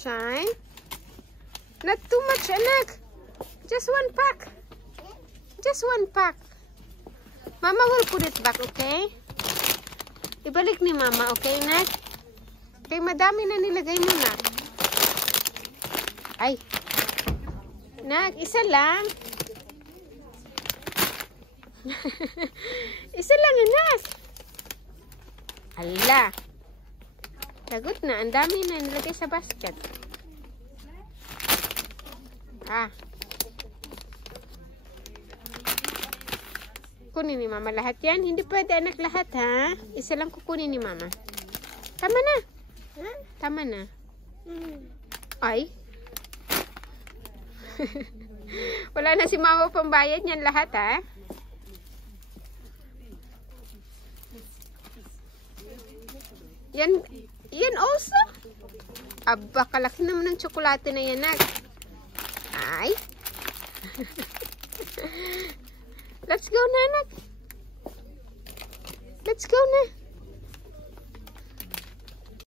Shine. Not too much, anak. Just one pack. Just one pack. Mama will put it back, okay? Ibalik ni Mama, okay, Nak? Okay, madami na nilagay mo, Nak. Ay. Nak, isa lang. Isa lang, anak. Ala. Lagot na. Ang dami na nilagay sa basket. Kunin ni Mama lahat yan. Hindi pwede, anak, lahat, ha? Isa lang kukunin ni Mama. Tama na. Tama na. Ay. Wala na si Mama pambayad niyan lahat, ha? Yan also. Aba, kalaki naman ng tsokolate na yan, Nak. Ay. Let's go na, Nak. Let's go na.